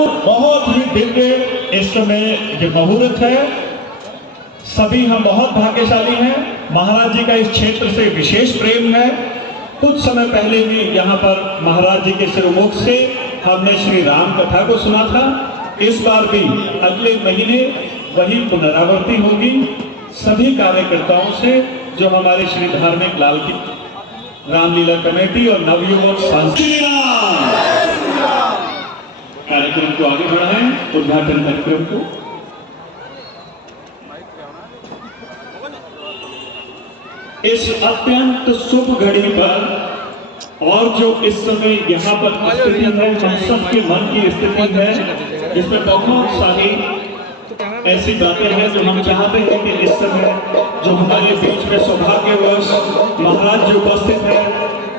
बहुत ही दिव्य इस समय ये मुहूर्त है। सभी हम बहुत भाग्यशाली हैं। महाराज जी का इस क्षेत्र से विशेष प्रेम है। कुछ समय पहले भी यहाँ पर महाराज जी के श्रीमुख से हमने श्री राम कथा को सुना था। इस बार भी अगले महीने वही पुनरावृत्ति होगी। सभी कार्यकर्ताओं से जो हमारे श्री धार्मिक लाल की रामलीला कमेटी और नवयुवक कार्यक्रम को आगे बढ़ाएं, उद्घाटन कार्यक्रम को। इस अत्यंत शुभ घड़ी पर और जो इस समय यहाँ पर स्थिति है, हम सबके मन की स्थिति है, जिसमें बहुत सारी ऐसी बातें हैं जो हम चाहते हैं कि इस समय जो हमारे बीच में सौभाग्यवश महाराज जी उपस्थित हैं,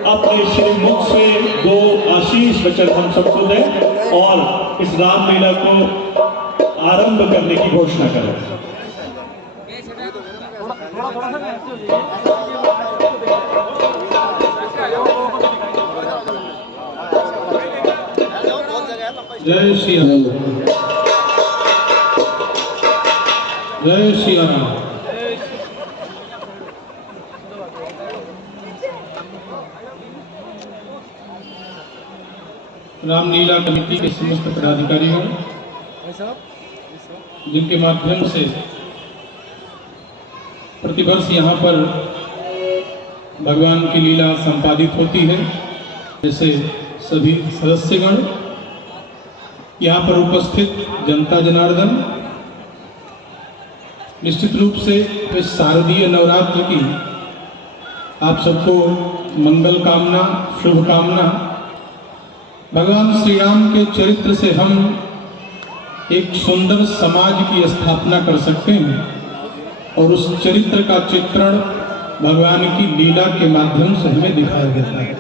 अपने श्री मुख से दो आशीष वचन हम सबको दें और इस रामलीला को आरंभ करने की घोषणा करें। जय श्री राम। जय श्री राम। रामलीला कमेटी के समस्त पदाधिकारियों, जिनके माध्यम से प्रतिवर्ष यहाँ पर भगवान की लीला संपादित होती है, जैसे सभी सदस्यगण, यहाँ पर उपस्थित जनता जनार्दन, निश्चित रूप से इस शारदीय नवरात्र की आप सबको मंगल कामना, शुभ कामना। भगवान श्री राम के चरित्र से हम एक सुंदर समाज की स्थापना कर सकते हैं और उस चरित्र का चित्रण भगवान की लीला के माध्यम से हमें दिखाया जाता है।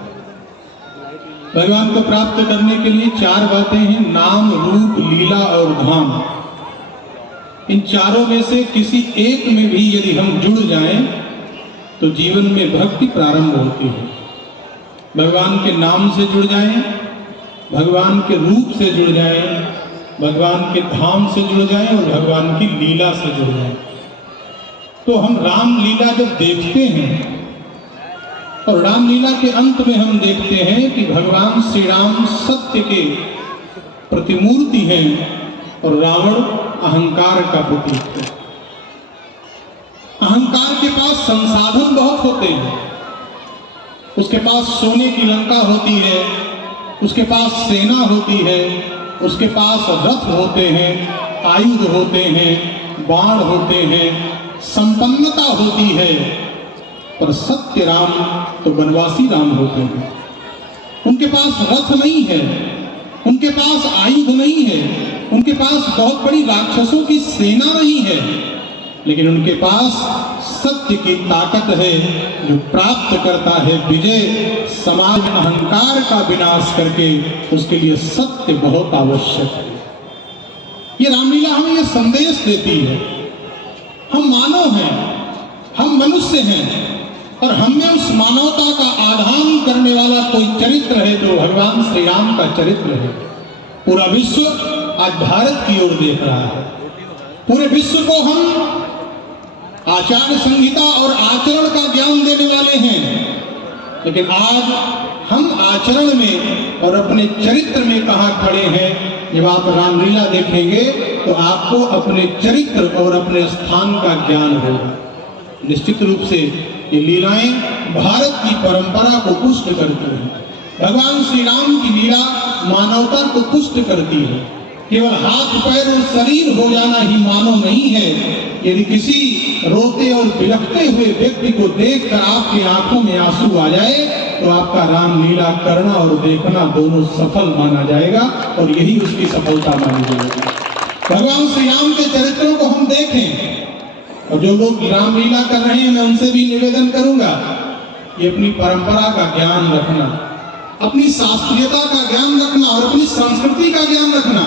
भगवान को प्राप्त करने के लिए चार बातें हैं: नाम, रूप, लीला और धाम। इन चारों में से किसी एक में भी यदि हम जुड़ जाएं तो जीवन में भक्ति प्रारंभ होती है। भगवान के नाम से जुड़ जाएं, भगवान के रूप से जुड़ जाएं, भगवान के धाम से जुड़ जाएं और भगवान की लीला से जुड़ जाएं, तो हम रामलीला जब देखते हैं और रामलीला के अंत में हम देखते हैं कि भगवान श्री राम सत्य के प्रतिमूर्ति हैं और रावण अहंकार का प्रतीक है। अहंकार के पास संसाधन बहुत होते हैं, उसके पास सोने की लंका होती है, उसके पास सेना होती है, उसके पास रथ होते हैं, आयुध होते हैं, बाण होते हैं, संपन्नता होती है, पर सत्य राम तो वनवासी राम होते हैं। उनके पास रथ नहीं है, उनके पास आयुध नहीं है, उनके पास बहुत बड़ी राक्षसों की सेना नहीं है, लेकिन उनके पास सत्य की ताकत है जो प्राप्त करता है विजय। समाज अहंकार का विनाश करके उसके लिए सत्य बहुत आवश्यक है। ये रामलीला हमें ये संदेश देती है। हम मानव हैं, हम मनुष्य हैं और हमें उस मानवता का आधान करने वाला कोई चरित्र है जो भगवान श्री राम का चरित्र है। पूरा विश्व आज भारत की ओर देख रहा है। पूरे विश्व को हम आचार संहिता और आचरण का ज्ञान देने वाले हैं, लेकिन आज हम आचरण में और अपने चरित्र में कहाँ खड़े हैं। जब आप रामलीला देखेंगे तो आपको अपने चरित्र और अपने स्थान का ज्ञान होगा। निश्चित रूप से ये लीलाएं भारत की परंपरा को पुष्ट करती हैं। भगवान श्री राम की लीला मानवता को पुष्ट करती है। केवल हाथ पैर और शरीर हो जाना ही मानव नहीं है। यदि किसी रोते और बिलखते हुए व्यक्ति को देखकर आपकी आंखों में आंसू आ जाए तो आपका रामलीला करना और देखना दोनों सफल माना जाएगा और यही उसकी सफलता मानी जाएगी। भगवान श्री राम के चरित्रों को हम देखें और जो लोग रामलीला कर रहे हैं मैं उनसे भी निवेदन करूंगा कि अपनी परंपरा का ज्ञान रखना, अपनी शास्त्रीयता का ज्ञान रखना और अपनी संस्कृति का ज्ञान रखना।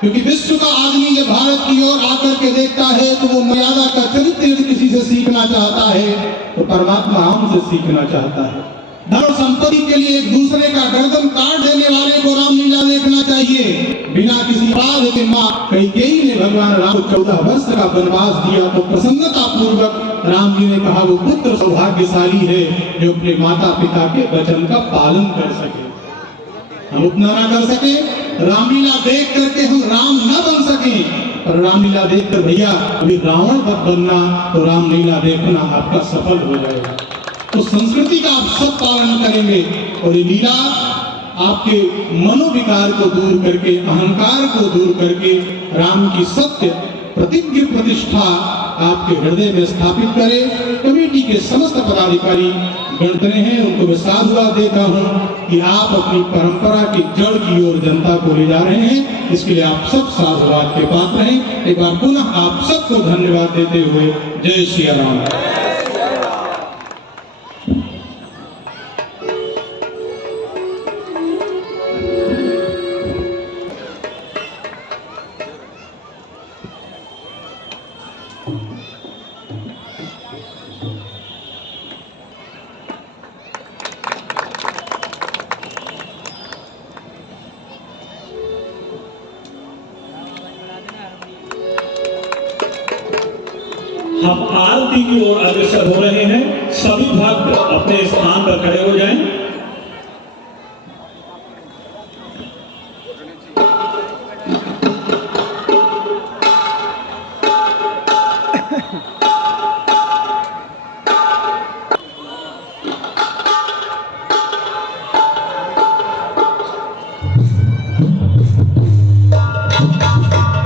क्योंकि विश्व का आदमी जब भारत की ओर आकर के देखता है तो वो मर्यादा का चरित्र यदि किसी से सीखना चाहता है तो परमात्मा हमसे सीखना चाहता है। धन संपत्ति के लिए एक दूसरे का गर्दन काट देने वाले को रामलीला देखना चाहिए। बिना किसी बात के मां कैकेयी ने भगवान राम को 14 वर्ष का वनवास दिया तो प्रसन्नता पूर्वक राम जी ने कहा वो पुत्र सौभाग्यशाली है जो अपने माता पिता के वचन का पालन कर सके। हम उतना ना कर सके, रामलीला देख करके हम राम न बन सके, पर रामलीला देखकर भैया अभी रावण मत बनना, तो रामलीला देखना आपका सफल हो जाएगा। तो संस्कृति का आप सब पालन करेंगे और ये लीला आपके मनोविकार को दूर करके, अहंकार को दूर करके राम की सत्य प्रतिज्ञ प्रतिष्ठा आपके हृदय में स्थापित करे। कमेटी के समस्त पदाधिकारी गणतने हैं, उनको मैं साधुवाद देता हूं कि आप अपनी परंपरा की जड़ की ओर जनता को ले जा रहे हैं। इसके लिए आप सब साधुवाद के पात्र हैं। एक बार पुनः आप सबको धन्यवाद देते हुए जय श्री राम। हम आरती की ओर अग्रसर हो रहे हैं। सभी भक्त अपने स्थान पर खड़े हो जाएं।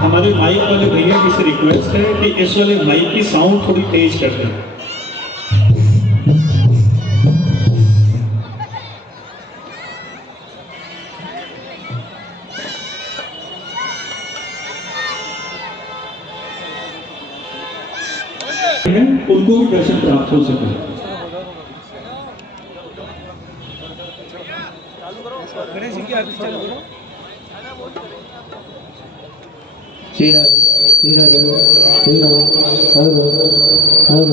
हमारे माइक वाले भैया की से रिक्वेस्ट है कि इस वाले माइक की साउंड थोड़ी तेज कर दें। उनको भी दर्शन प्राप्त हो सके। गणेश जी की आरती चालू करो। श्री राम श्री राम श्री राम हर हर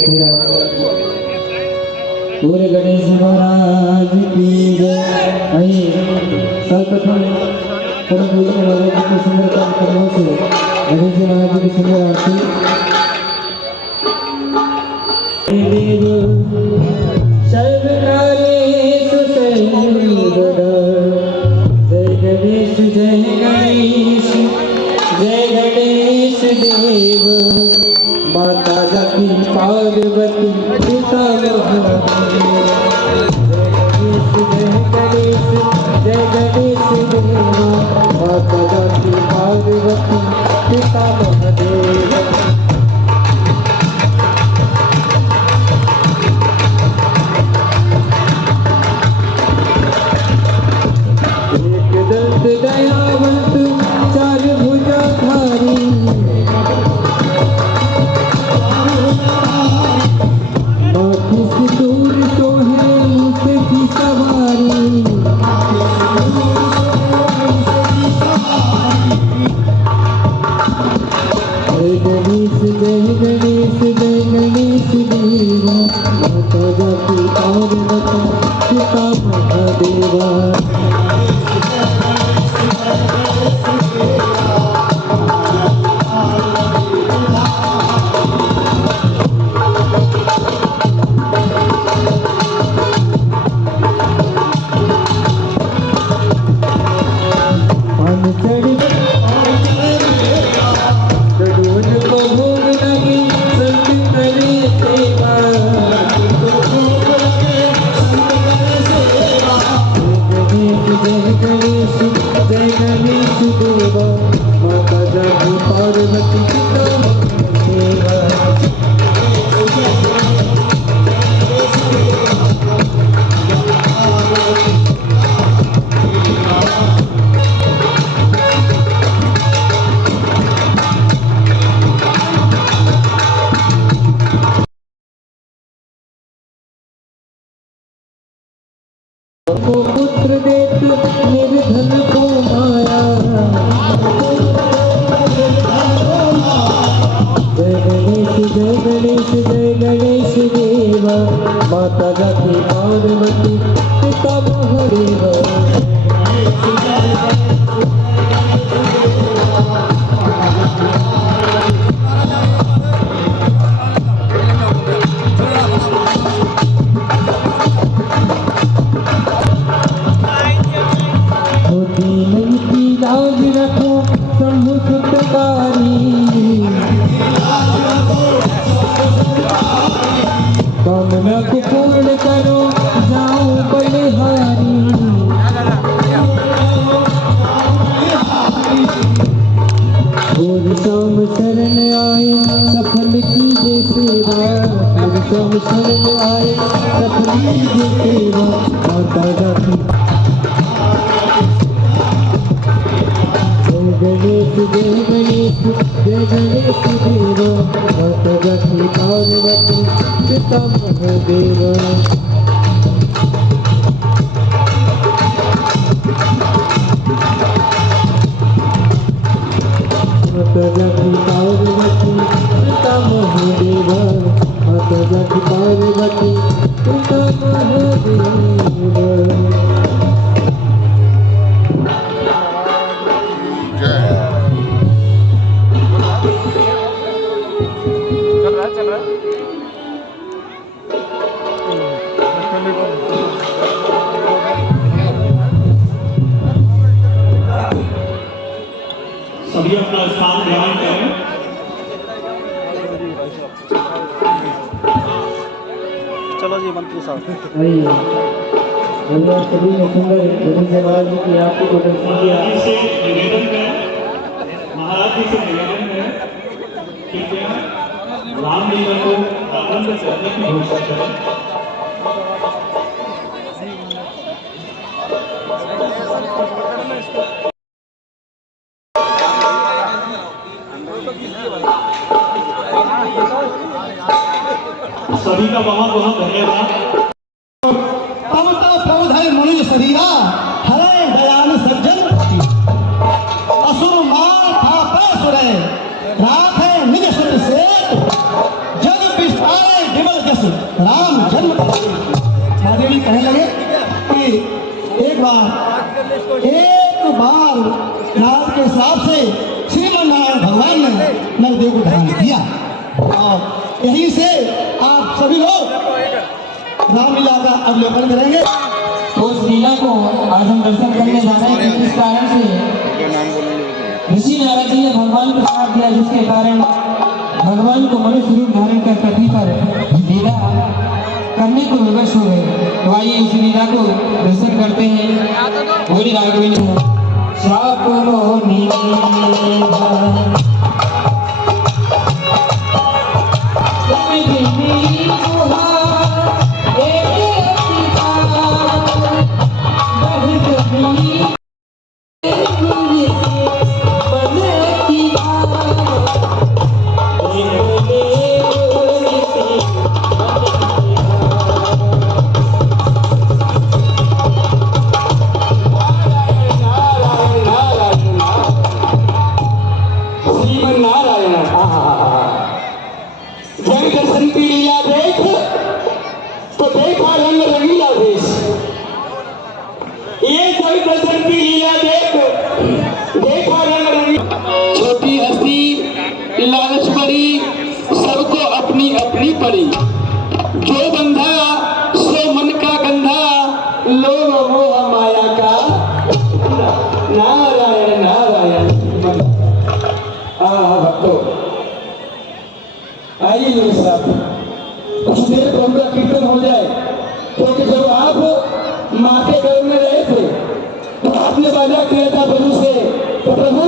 श्री राम। बोले गणेश महाराज की जय। आइए सर्वप्रथम परम पूज्य महाराज जी के सुंदर कार्यक्रमों से गणेश जी महाराज जी की सुंदर आरती। सर्वकालेषु सर्वदा जय गणेश जय गणेश जय गणेश देव। माता जाकी पार्वती पिता महादेव। जय गणेश जय गणेश देव। माता जाकी पार्वती पिता महादेव। दयावंत चार भुजाधारी माथि सिंदूर सोहे मुझ की सवारी। जय गणेश जय गणेश जय गणेश देवा। माता जाकी पार्वती पिता महादेवा। भिखारी कामना को पूर्ण करो जाओ बलिहारी और शाम शरण आए सफल कीजे सेवा और शाम शरण आए सफल कीजे सेवा माता रानी जय गणेश देवा माता रानी पार्वती पिता महादेवा पार्वती पिता महादेवा माता पार्वती पिता महादेवा चल रहा है सभी अपना स्थान ग्रहण करें। चलो जी मंत्री साहब आइए हम आप सभी ने सुंदर गणेश महाराज जी की आरती को दर्शन किया। महाराज जी से निवेदन है, महाराज जी से निवेदन है कि क्या रामलीला को आनंद करने की घोषणा करें। सभी का बहुत बहुत धन्यवाद। मुनि शरीरा हरे दयाल सज्जन असुर मार था सुरे रात है निज सुर से जग विस्तारे विमल जस राम जन्म महादेवी कहने लगे कि एक बार रात के हिसाब से श्रीमन नारायण भगवान ने नरदेव को धारण किया और यहीं से आप सभी लोग रामलीला का अवलोकन करेंगे। तो उस लीला को आज हम दर्शन करने जा रहे हैं। इस कारण से ऋषि नारद जी ने भगवान को साथ दिया, जिसके कारण भगवान को मनुष्य रूप धारण कर पृथ्वी पर लीला करने को विवश हो गए। तो आइए इस लीला को दर्शन करते हैं। बोली राघवेंद्र शाप मोहिनी छोटी हस्ती लालच बड़ी सबको अपनी अपनी पड़ी जो बंधा सो मन का गंधा लोग मोह माया का नारायण नारायण भक्तों आइए मेरे साथ कुछ देर प्रभु का कीर्तन हो जाए, क्योंकि जब आप माँ के घर में रहे थे तो आपने वादा किया था प्रभु से, तो प्रभु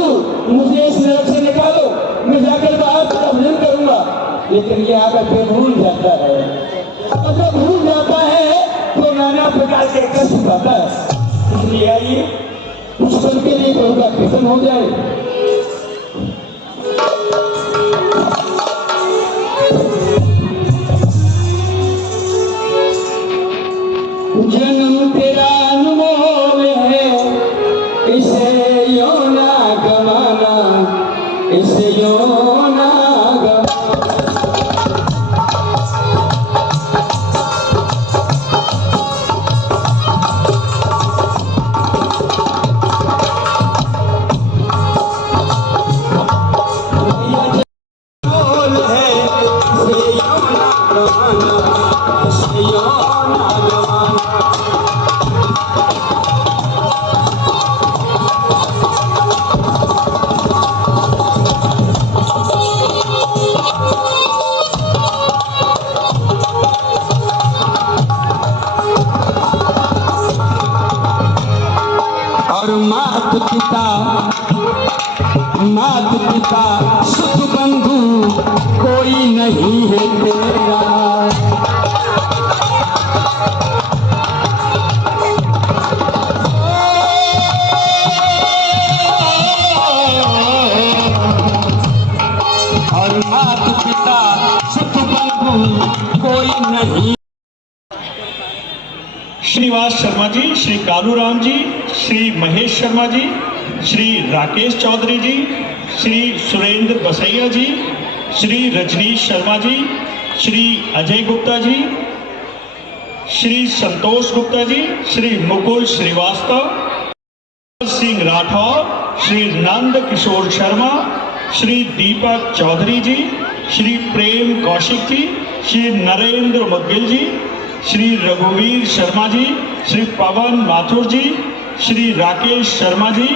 मुझे इस नरक से निकालो, मैं जाकर बाहर का भजन करूंगा। लेकिन ये आकर के भूल जाता है, और जब भूल जाता है तो नाना प्रकार के कष्ट पाता है। इसलिए आइए कुछ पल के लिए प्रभु का कीर्तन हो जाए। जन्म तेरा अनमोल है, इसे यो ना गवाना, इसे यो ना गवाना। मात पिता सुख बंधु कोई नहीं है तेरा। और मात पिता सुख बंधु कोई नहीं। श्रीवास शर्मा जी, श्री कालूराम जी, श्री महेश शर्मा जी, श्री राकेश चौधरी जी, श्री सुरेंद्र बसैया जी, श्री रजनीश शर्मा जी, श्री अजय गुप्ता जी, श्री संतोष गुप्ता जी, श्री मुकुल श्रीवास्तव, सिंह राठौर, श्री नंद किशोर शर्मा, श्री दीपक चौधरी जी, श्री प्रेम कौशिक जी, श्री नरेंद्र मुदगिल जी, श्री रघुवीर शर्मा जी, श्री पवन माथुर जी, श्री राकेश शर्मा जी,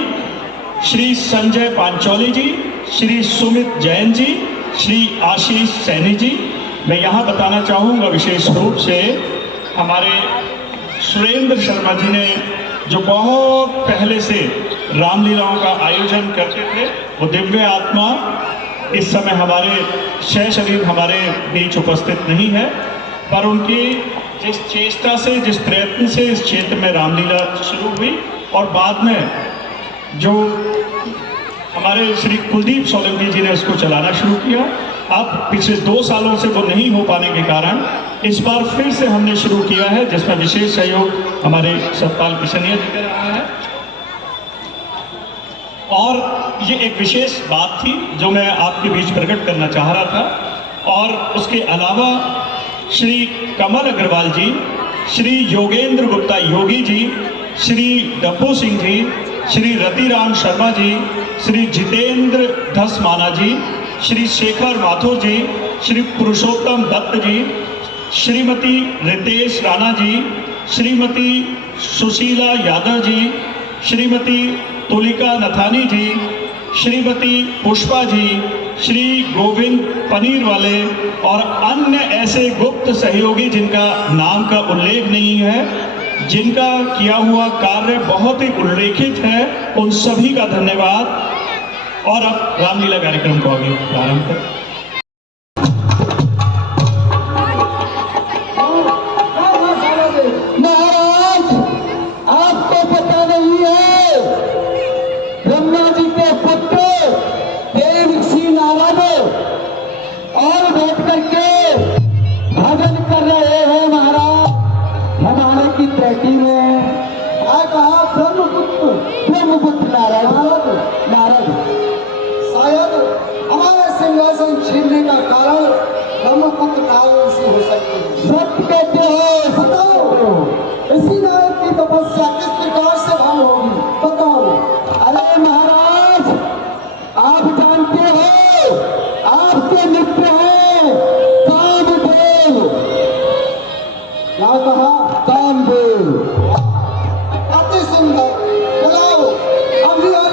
श्री संजय पांचौली जी, श्री सुमित जैन जी, श्री आशीष सैनी जी। मैं यहाँ बताना चाहूँगा विशेष रूप से हमारे सुरेंद्र शर्मा जी ने जो बहुत पहले से रामलीलाओं का आयोजन करते थे, वो दिव्य आत्मा इस समय हमारे शय शरीर हमारे बीच उपस्थित नहीं है, पर उनकी जिस चेष्टा से, जिस प्रयत्न से इस क्षेत्र में रामलीला शुरू हुई और बाद में जो हमारे श्री कुलदीप सोलंकी जी ने इसको चलाना शुरू किया, अब पिछले 2 सालों से वो नहीं हो पाने के कारण इस बार फिर से हमने शुरू किया है, जिसमें विशेष सहयोग हमारे सतपाल किशनिया जी का रहा है। और ये एक विशेष बात थी जो मैं आपके बीच प्रकट करना चाह रहा था। और उसके अलावा श्री कमल अग्रवाल जी, श्री योगेंद्र गुप्ता योगी जी, श्री डब्बू सिंह जी, श्री रतिराम शर्मा जी, श्री जितेंद्र धसमाना जी, श्री शेखर माथुर जी, श्री पुरुषोत्तम दत्त जी, श्रीमती रितेश राणा जी, श्रीमती सुशीला यादव जी, श्रीमती तुलिका नथानी जी, श्रीमती पुष्पा जी, श्री गोविंद पनीर वाले और अन्य ऐसे गुप्त सहयोगी जिनका नाम का उल्लेख नहीं है, जिनका किया हुआ कार्य बहुत ही उल्लेखित है, उन सभी का धन्यवाद। और अब रामलीला कार्यक्रम को आगे प्रारंभ करें। महाराज, आपको पता नहीं है, ब्रह्मा जी के पुत्र देव श्री नारद और बैठ करके भजन कर रहे हैं महाराज हमारे की तैती में। क्या कहा? ब्रह्मपुत्र नारद शायद हमारे सिंहासन छीनने का कारण ब्रह्मपुत्र नारद से हो सकते हैं। सत्य कहते हो, बताओ इसी नारद की तपस्या किस प्रकार से भंग होगी, बताओ। अरे महाराज, आप जानते हो आपके मित्र हैं कामदेव। क्या कहा? कामदेव। अति सुंदर। चलाओ अभी और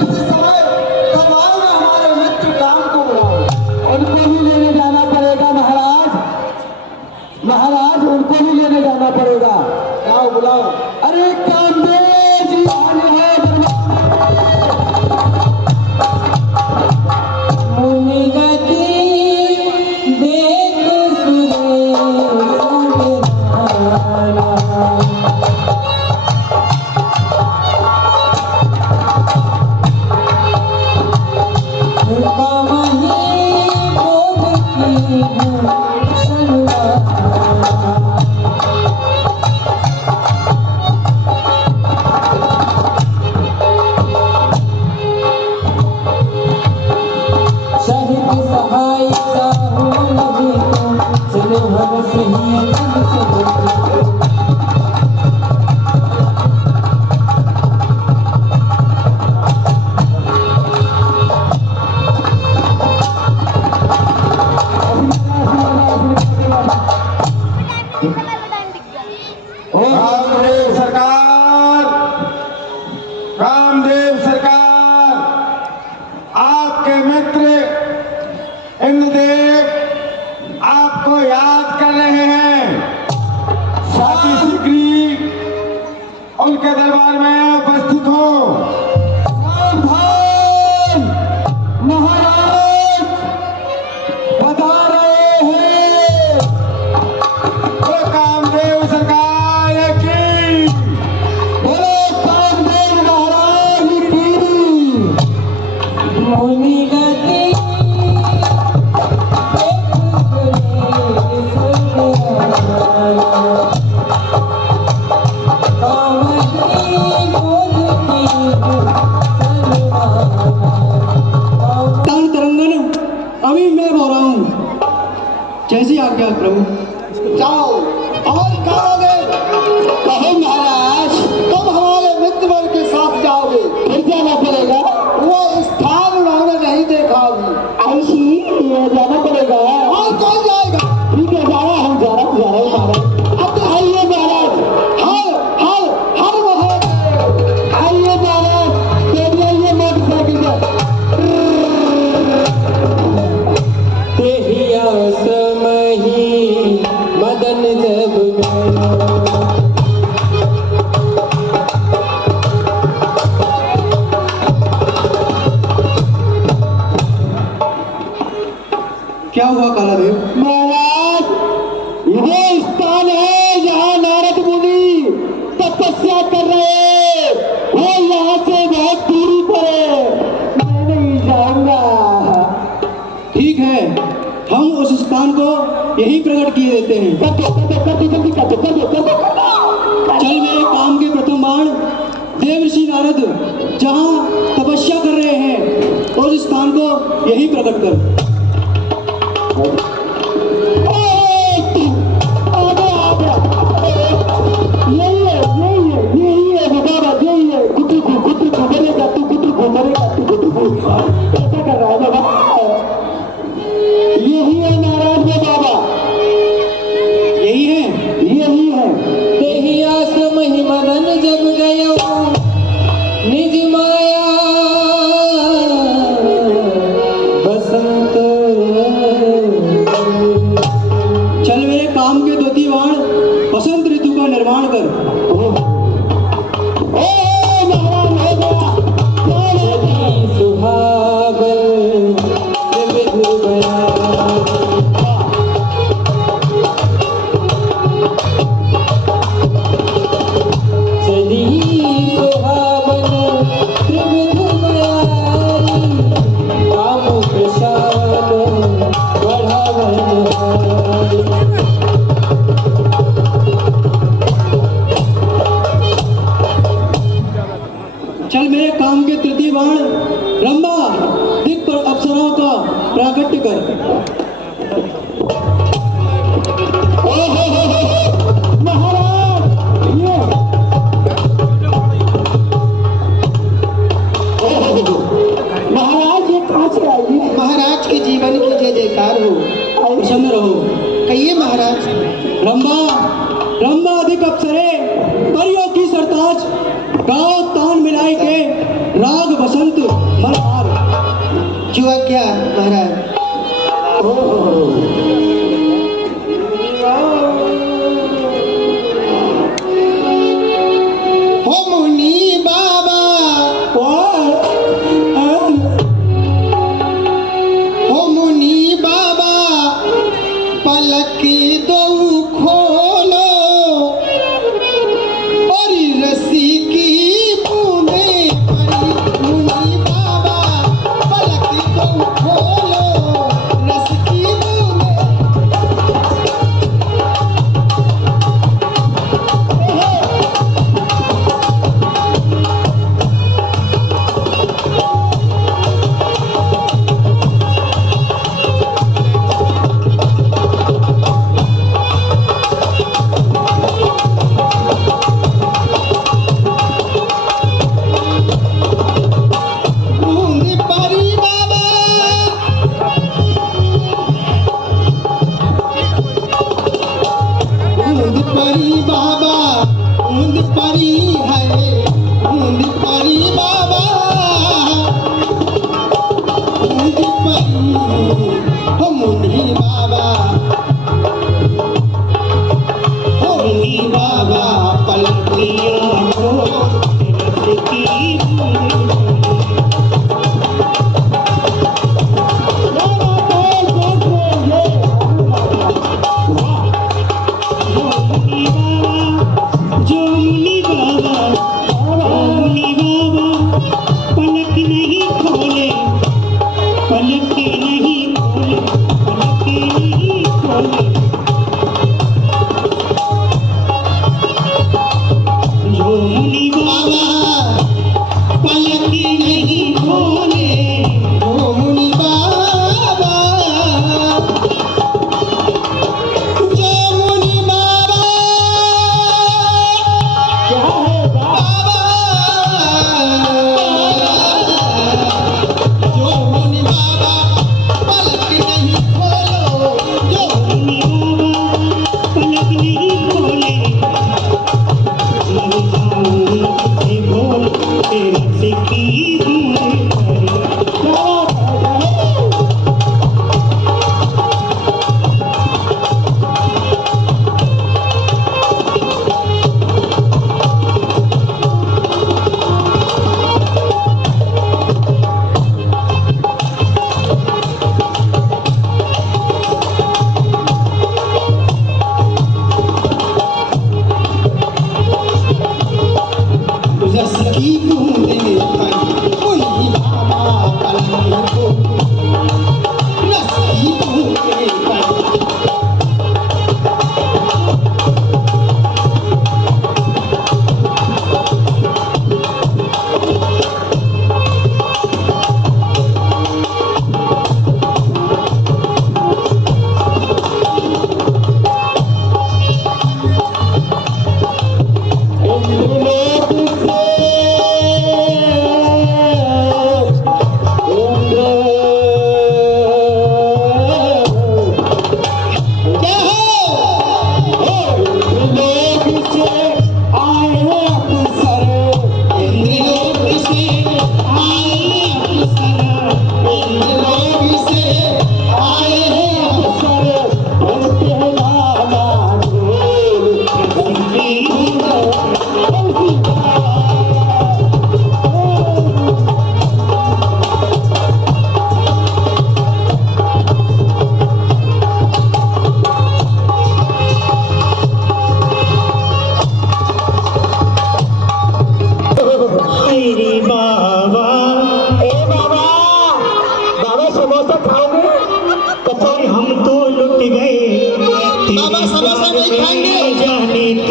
जैसी आज्ञा प्रभु। जाओ और कहोगे, कहो महाराज तुम हमारे मित्र वर्ग के साथ जाओगे, फिर जाना पड़ेगा। वो स्थान उन्होंने नहीं देखा अभी, ऐसी जाना पड़ेगा। और कौन जाएगा? ठीक है, जा रहा हूँ महाराज। अब तो आइए महाराज, हर महाराज आइए महाराज, देख लीजिए मोटरसाइकिल तेहिया समही मदन जब गया। क्या हुआ कालादेव? महाराज ये स्थान है जहाँ नारद मुनि तपस्या कर रहे हैं, वो यहाँ से बहुत दूरी पर है, मैं नहीं जाऊंगा। ठीक है, हम उस स्थान को यही प्रकट किए देते हैं। कर दो जल्दी कर दो। चल मेरे काम के प्रथम बाण देव ऋषि नारद जहाँ तपस्या कर रहे हैं उस स्थान को यही प्रकट कर। यही है नाराज में बाबा, यही है। यही है। तेहिया समही मदन जब गया निज माया बसंत। चल मेरे काम के द्योति बाण बसंत ऋतु का निर्माण कर। सुहागन विविध बया। चली सुहावन त्रिविध बयारी, काम प्रसाद बढ़ावन हारी। चल मेरे काम के तृतीय बाण रंभा दिक पर अप्सराओं का प्राकट्य कर। महाराज ये कहाँ से आई? महाराज के जीवन की जय जयकार हो, प्रसन्न रहो। कहिए महाराज। रंभा अधिक अप्सरे परियों की सरताज, गाओ तान मिलाई के राग बसंत मल्हार। जो आज्ञा महाराज। हो मुनि बाबा, हो मुनि बाबा पलक दो खोलो, और रस्सी की बूंदे परी। मुनि बाबा पलक दो खोलो,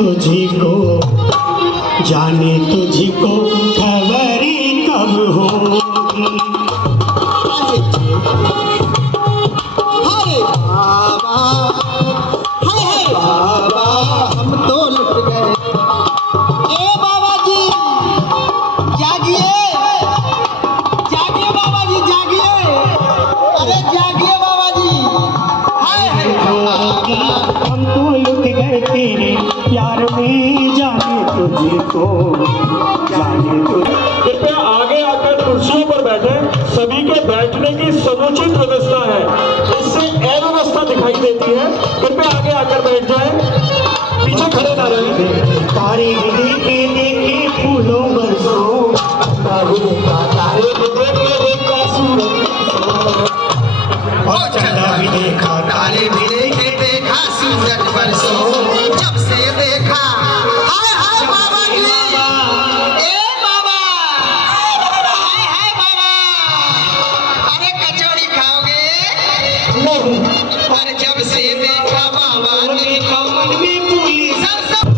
तुझको, जाने तुझको खबरी कब होगी। अरे बाबा, हाय बाबा, हम तो लुट गए। ए बाबा जी जागिए, जागिए बाबा जी जागिए, अरे जागिए बाबा जी। हाय हाय बाबा, हम तो लुट गए तेरे प्यार में, जाने तुझको, जाने तुझको। कृपया आगे आकर कुर्सियों पर बैठे। सभी के बैठने की समुचित व्यवस्था है, इससे अव्यवस्था दिखाई देती है। कृपया आगे आकर बैठ जाएं, पीछे खड़े ना रहें। तारे भी देखे देखे फूलों बरसों, तारे भी देखे देखा सूरज और चंदा भी देखा, तारे भी देखे देखा सूरज बरसों, जब से देखा। हाय हाय बाबा जी, ए बाबा, हाय हाय बाबा, अरे कचौड़ी खाओगे? नहीं। अरे जब से देखा बाबा ने कमल में फूली सरसों।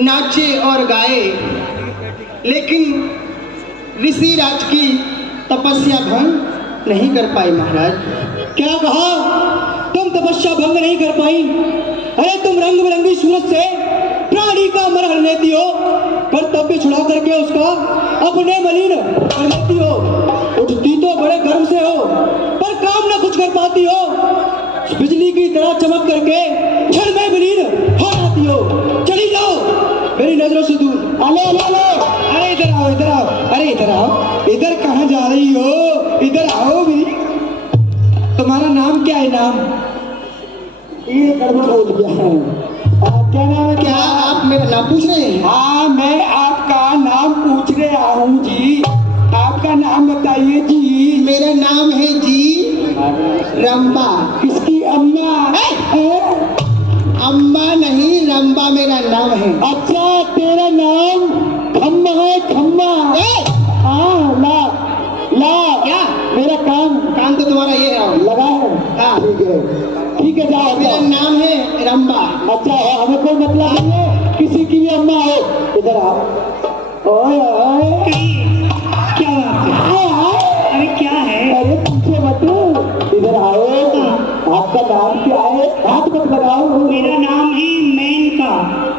नाचे और गाए, लेकिन ऋषि राज की तपस्या भंग नहीं कर पाई। महाराज क्या कहा? तुम तपस्या भंग नहीं कर पाई? अरे तुम रंग बिरंगी सूरत से प्राणी का मरहल लेती हो, कर्तव्य छुड़ा करके उसका अपने मलिन कर लेती हो। उठती तो बड़े गर्व से हो, पर काम न कुछ कर पाती हो। बिजली की तरह चमक करके क्षण में विलीन हो जाती हो। चली जाओ मेरी नजरों से दूर। अले अले अले, अरे इधर आओ, इधर आओ, अरे इधर आओ। इधर कहाँ जा रही हो? इधर आओ मेरी। तुम्हारा नाम क्या है? नाम ये गड़बड़ हो गया है। क्या नाम है? क्या आप मेरा नाम पूछ रहे हैं? हाँ, मैं आपका नाम पूछ रहा हूँ जी। आपका नाम बताइए जी। मेरा नाम है जी रंबा। किसकी अम्मा? अम्मा नहीं, रंबा मेरा नाम है। अच्छा, तेरा नाम खम्मा है? खम्मा। हाँ, ला ला। क्या? मेरा काम तो तुम्हारा ये है, लगा है। हाँ ठीक है, ठीक है, जाओ। मेरा नाम है रंबा। अच्छा है, हमें कोई मतलब नहीं है किसी की भी अम्मा हो। इधर आओ। ओए ओए, क्या बात है? अरे क्या है? अरे पीछे मत, इधर आओ। आपका नाम क्या है? हाथ मत लगाओ। मेरा नाम है मेनका।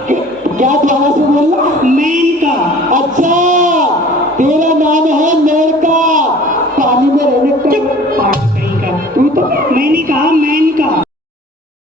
क्या दोबारा से बोलना? मेनका। अच्छा, तेरा नाम है मेनका। पानी में रहने का तू तो मैंने कहा मेनका।